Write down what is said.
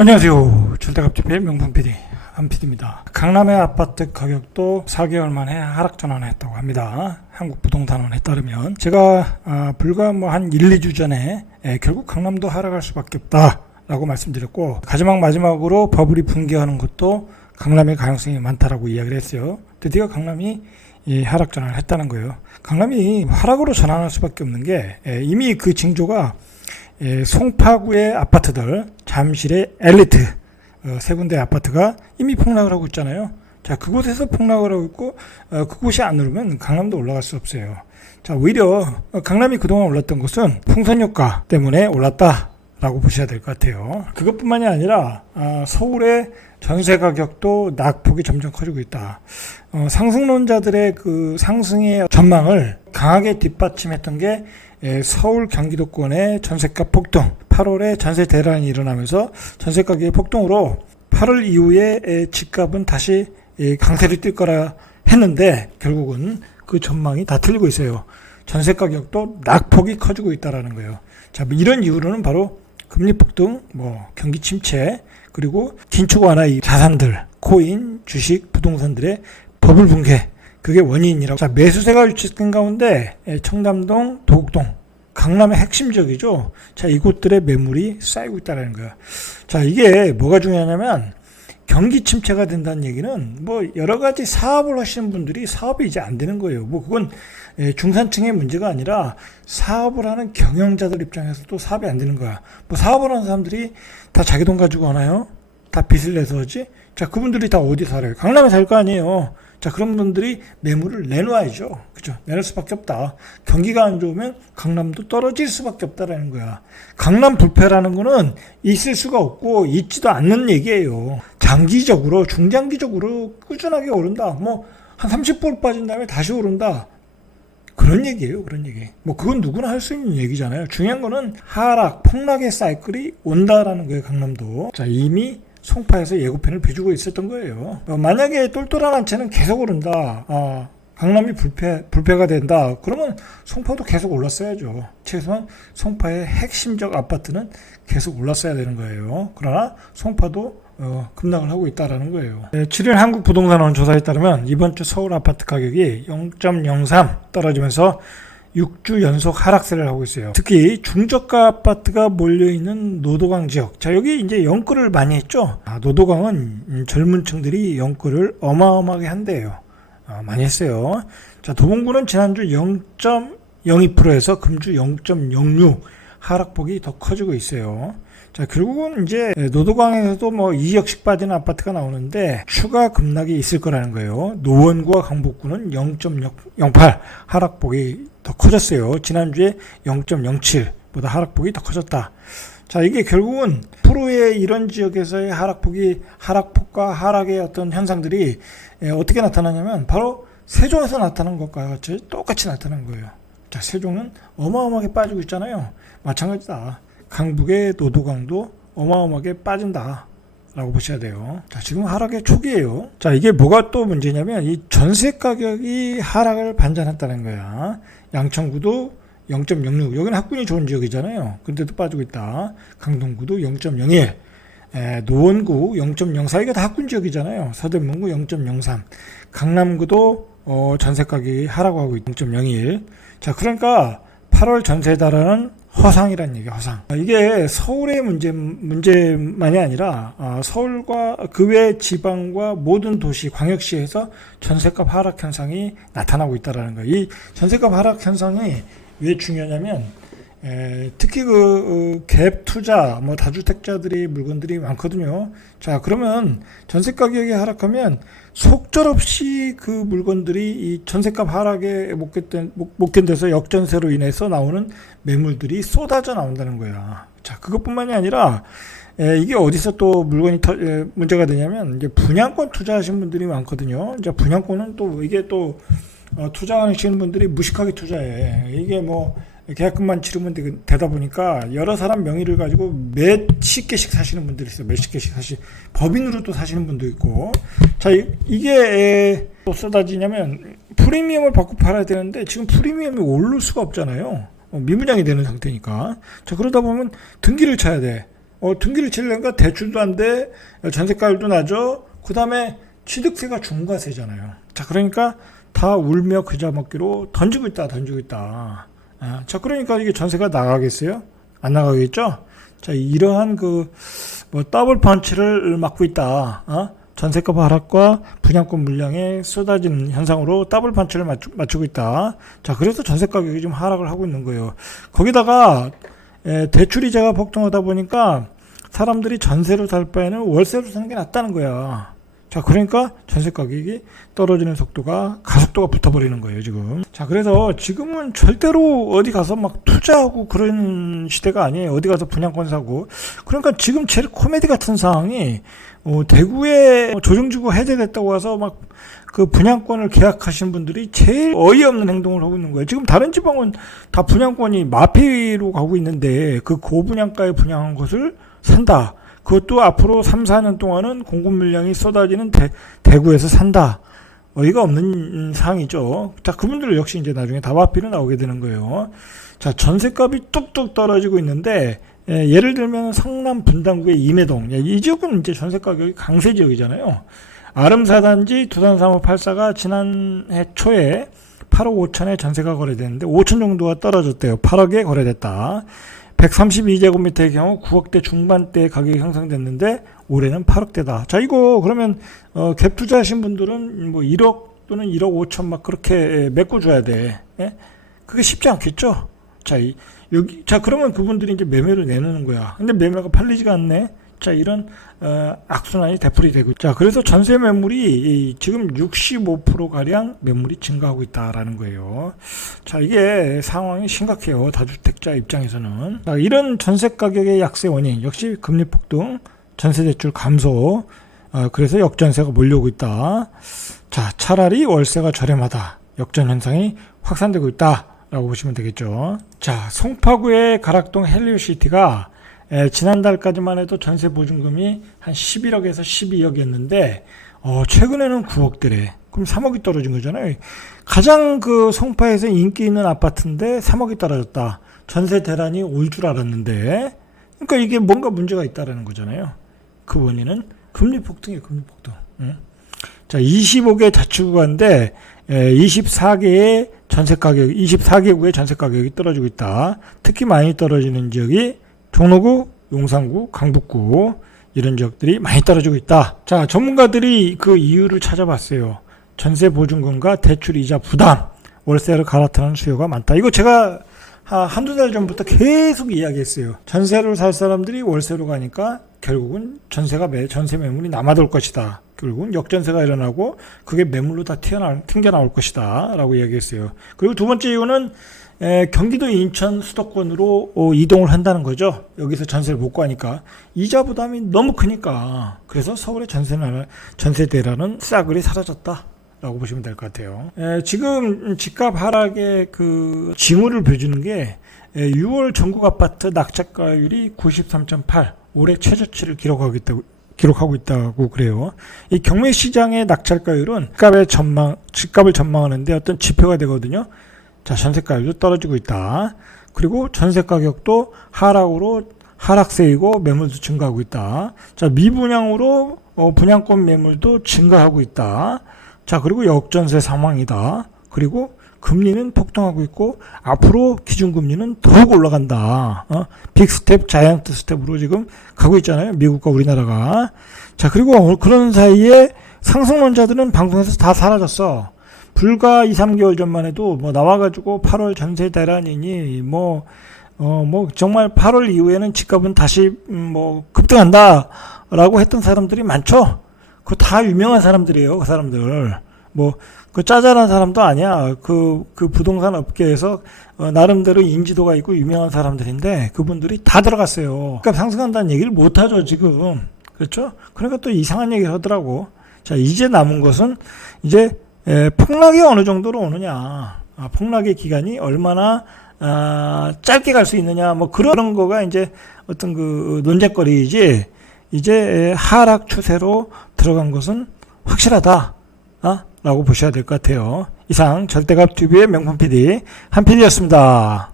안녕하세요. 절대값TV의 명품 PD 한PD입니다. 강남의 아파트 가격도 4개월 만에 하락 전환했다고 합니다. 한국부동산원에 따르면 제가 불과 한 1, 2주 전에 결국 강남도 하락할 수밖에 없다 라고 말씀드렸고, 마지막으로 버블이 붕괴하는 것도 강남의 가능성이 많다라고 이야기를 했어요. 드디어 강남이 하락 전환을 했다는 거예요. 강남이 하락으로 전환할 수밖에 없는 게 이미 그 징조가 송파구의 아파트들, 잠실의 엘리트 세 군데 아파트가 이미 폭락을 하고 있잖아요. 자, 그곳에서 폭락을 하고 있고 그곳이 안 오르면 강남도 올라갈 수 없어요. 자, 오히려 강남이 그동안 올랐던 것은 풍선 효과 때문에 올랐다라고 보셔야 될 것 같아요. 그것뿐만이 아니라 서울의 전세 가격도 낙폭이 점점 커지고 있다. 상승론자들의 그 상승의 전망을 강하게 뒷받침했던 게 서울 경기도권의 전세가 폭등, 8월에 전세 대란이 일어나면서 전세 가격의 폭등으로 8월 이후에 집값은 다시 강세를 뛸 거라 했는데 결국은 그 전망이 다 틀리고 있어요. 전세 가격도 낙폭이 커지고 있다라는 거예요. 자, 이런 이유로는 바로 금리 폭등, 경기 침체, 그리고 긴축 완화의 자산들, 코인, 주식, 부동산들의 버블 붕괴, 그게 원인이라고. 자, 매수세가 유치된 가운데 청담동, 도곡동, 강남의 핵심 지역이죠. 자, 이곳들의 매물이 쌓이고 있다는 거야. 자, 이게 뭐가 중요하냐면 경기 침체가 된다는 얘기는 여러 가지 사업을 하시는 분들이 사업이 이제 안 되는 거예요. 그건 중산층의 문제가 아니라 사업을 하는 경영자들 입장에서도 사업이 안 되는 거야. 사업을 하는 사람들이 다 자기 돈 가지고 하나요? 다 빚을 내서 하지? 자, 그분들이 다 어디 살아요? 강남에 살 거 아니에요. 자, 그런 분들이 매물을 내놓아야죠. 그죠? 내놓을 수밖에 없다. 경기가 안 좋으면 강남도 떨어질 수밖에 없다라는 거야. 강남 불패라는 거는 있을 수가 없고 있지도 않는 얘기예요. 장기적으로, 중장기적으로 꾸준하게 오른다. 한 30% 빠진 다음에 다시 오른다. 그런 얘기예요. 그런 얘기. 그건 누구나 할 수 있는 얘기잖아요. 중요한 거는 하락, 폭락의 사이클이 온다라는 거예요. 강남도. 자, 이미 송파에서 예고편을 펴주고 있었던 거예요. 만약에 똘똘한 한 채는 계속 오른다. 강남이 불패가 된다. 그러면 송파도 계속 올랐어야죠. 최소한 송파의 핵심적 아파트는 계속 올랐어야 되는 거예요. 그러나 송파도 급락을 하고 있다라는 거예요. 7일 한국부동산원 조사에 따르면 이번 주 서울 아파트 가격이 0.03 떨어지면서 6주 연속 하락세를 하고 있어요. 특히 중저가 아파트가 몰려있는 노도강 지역. 자, 여기 이제 연끌을 많이 했죠. 노도강은 젊은 층들이 연끌을 어마어마하게 한대요. 많이 했어요. 자, 도봉구는 지난주 0.02%에서 금주 0.06 하락폭이 더 커지고 있어요. 자, 결국은 이제 노도강에서도 2억씩 빠지는 아파트가 나오는데 추가 급락이 있을 거라는 거예요. 노원구와 강북구는 0.08 하락폭이 더 커졌어요. 지난주에 0.07보다 하락폭이 더 커졌다. 자, 이게 결국은 프로의 이런 지역에서의 하락폭과 하락의 어떤 현상들이 어떻게 나타나냐면 바로 세종에서 나타난 것과 같이 똑같이 나타난 거예요. 자, 세종은 어마어마하게 빠지고 있잖아요. 마찬가지다. 강북의 노도강도 어마어마하게 빠진다 라고 보셔야 돼요. 자, 지금 하락의 초기예요. 자, 이게 뭐가 또 문제냐면 이 전세 가격이 하락을 반전했다는 거야. 양천구도 0.06, 여기는 학군이 좋은 지역이잖아요. 근데도 빠지고 있다. 강동구도 0.01, 노원구 0.04, 이게 다 학군 지역이잖아요. 서대문구 0.03, 강남구도 전세 가격이 하락하고 있다. 0.01. 자, 그러니까 8월 전세 달하는 허상이라는 얘기야, 허상. 이게 서울의 문제만이 아니라 서울과 그 외 지방과 모든 도시, 광역시에서 전세값 하락 현상이 나타나고 있다는 거예요. 이 전세값 하락 현상이 왜 중요하냐면 특히 갭 투자, 다주택자들이 물건들이 많거든요. 자, 그러면 전세 가격이 하락하면 속절없이 그 물건들이 이 전세값 하락에 못 견뎌서 역전세로 인해서 나오는 매물들이 쏟아져 나온다는 거야. 자, 그것뿐만이 아니라 이게 어디서 또 물건이 문제가 되냐면 이제 분양권 투자하시는 분들이 많거든요. 이제 분양권은 또 이게 또 투자하시는 분들이 무식하게 투자해. 이게 계약금만 치르면 되다 보니까 여러 사람 명의를 가지고 몇십 개씩 사시는 분들이 있어요. 몇십 개씩 법인으로 또 사시는 분도 있고. 자, 이게 또 쏟아지냐면 프리미엄을 받고 팔아야 되는데 지금 프리미엄이 오를 수가 없잖아요. 미분양이 되는 상태니까. 자, 그러다 보면 등기를 쳐야 돼. 등기를 치려니까 대출도 안 돼, 전세가율도 낮아, 그 다음에 취득세가 중과세잖아요. 자, 그러니까 다 울며 겨자 먹기로 던지고 있다. 자, 그러니까 이게 전세가 나가겠어요? 안 나가겠죠? 자, 이러한 더블 펀치를 맞고 있다. 전세값 하락과 분양권 물량에 쏟아진 현상으로 더블 펀치를 맞추고 있다. 자, 그래서 전세 가격이 좀 하락을 하고 있는 거예요. 거기다가 대출이자가 폭등하다 보니까 사람들이 전세로 살 바에는 월세로 사는 게 낫다는 거야. 자, 그러니까 전세 가격이 떨어지는 가속도가 붙어버리는 거예요, 지금. 자, 그래서 지금은 절대로 어디 가서 막 투자하고 그런 시대가 아니에요. 어디 가서 분양권 사고. 그러니까 지금 제일 코미디 같은 상황이, 대구에 조정지구 해제됐다고 해서 막 그 분양권을 계약하신 분들이 제일 어이없는 행동을 하고 있는 거예요. 지금 다른 지방은 다 분양권이 마피로 가고 있는데 그 고분양가에 분양한 것을 산다. 그것도 앞으로 3, 4년 동안은 공급 물량이 쏟아지는 대구에서 산다. 어이가 없는 상황이죠. 자, 그분들 역시 이제 나중에 다 마피로 나오게 되는 거예요. 자, 전세값이 뚝뚝 떨어지고 있는데, 예를 들면 성남 분당구의 임해동, 이 지역은 이제 전세 가격이 강세 지역이잖아요. 아름사단지 두산사무팔사가 지난해 초에 8억 5천에 전세가 거래됐는데 5천 정도가 떨어졌대요. 8억에 거래됐다. 132제곱미터의 경우 9억대 중반대 가격이 형성됐는데 올해는 8억대다. 자, 이거 그러면 갭 투자하신 분들은 뭐 1억 또는 1억 5천 막 그렇게 메꿔줘야 돼. 예? 그게 쉽지 않겠죠? 자, 그러면 그분들이 이제 매매로 내놓는 거야. 근데 매매가 팔리지가 않네. 자, 이런 악순환이 되풀이 되고. 자, 그래서 전세 매물이 지금 65%가량 매물이 증가하고 있다라는 거예요. 자, 이게 상황이 심각해요. 다주택자 입장에서는. 자, 이런 전세 가격의 약세 원인 역시 금리 폭등, 전세 대출 감소, 그래서 역전세가 몰려오고 있다. 자, 차라리 월세가 저렴하다. 역전 현상이 확산되고 있다라고 보시면 되겠죠. 자, 송파구의 가락동 헬리오시티가 지난달까지만 해도 전세 보증금이 한 11억에서 12억이었는데 최근에는 9억대래. 그럼 3억이 떨어진 거잖아요. 가장 그 송파에서 인기 있는 아파트인데 3억이 떨어졌다. 전세 대란이 올 줄 알았는데, 그러니까 이게 뭔가 문제가 있다라는 거잖아요. 그 원인은 금리 폭등이에요. 금리 폭등. 자, 25개 자치구간인데 24개의 전세 가격, 24개구의 전세 가격이 떨어지고 있다. 특히 많이 떨어지는 지역이 종로구, 용산구, 강북구, 이런 지역들이 많이 떨어지고 있다. 자, 전문가들이 그 이유를 찾아봤어요. 전세 보증금과 대출 이자 부담, 월세를 갈아타는 수요가 많다. 이거 제가 한두 달 전부터 계속 이야기했어요. 전세를 살 사람들이 월세로 가니까 결국은 전세 매물이 남아돌 것이다. 결국은 역전세가 일어나고 그게 매물로 다 튕겨 나올 것이다 라고 이야기했어요. 그리고 두 번째 이유는 경기도 인천 수도권으로 이동을 한다는 거죠. 여기서 전세를 못 구하니까 이자 부담이 너무 크니까. 그래서 서울의 전세 대란은 싸그리 사라졌다 라고 보시면 될 것 같아요. 지금 집값 하락의 그 징후를 보여주는 게 6월 전국 아파트 낙찰가율이 93.8, 올해 최저치를 기록하고 있다고 그래요. 이 경매 시장의 낙찰가율은 집값을 전망하는데 어떤 지표가 되거든요. 자, 전세가율도 떨어지고 있다. 그리고 전세 가격도 하락세이고 매물도 증가하고 있다. 자, 미분양으로 분양권 매물도 증가하고 있다. 자, 그리고 역전세 상황이다. 그리고 금리는 폭등하고 있고 앞으로 기준금리는 더욱 올라간다. 빅스텝, 자이언트 스텝으로 지금 가고 있잖아요. 미국과 우리나라가. 자, 그리고 그런 사이에 상승론자들은 방송에서 다 사라졌어. 불과 2, 3개월 전만 해도 뭐 나와가지고 8월 전세 대란이니 정말 8월 이후에는 집값은 다시 급등한다라고 했던 사람들이 많죠. 그거 다 유명한 사람들이에요. 그 사람들. 그 짜잘한 사람도 아니야. 그 부동산 업계에서 나름대로 인지도가 있고 유명한 사람들인데 그분들이 다 들어갔어요. 그러니까 상승한다는 얘기를 못 하죠, 지금. 그렇죠? 그러니까 또 이상한 얘기를 하더라고. 자, 이제 남은 것은 이제 폭락이 어느 정도로 오느냐. 폭락의 기간이 얼마나 짧게 갈 수 있느냐. 그런 거가 이제 어떤 그 논쟁거리이지. 이제 하락 추세로 들어간 것은 확실하다. 라고 보셔야 될 것 같아요. 이상 절대값TV의 명품 PD 한PD였습니다.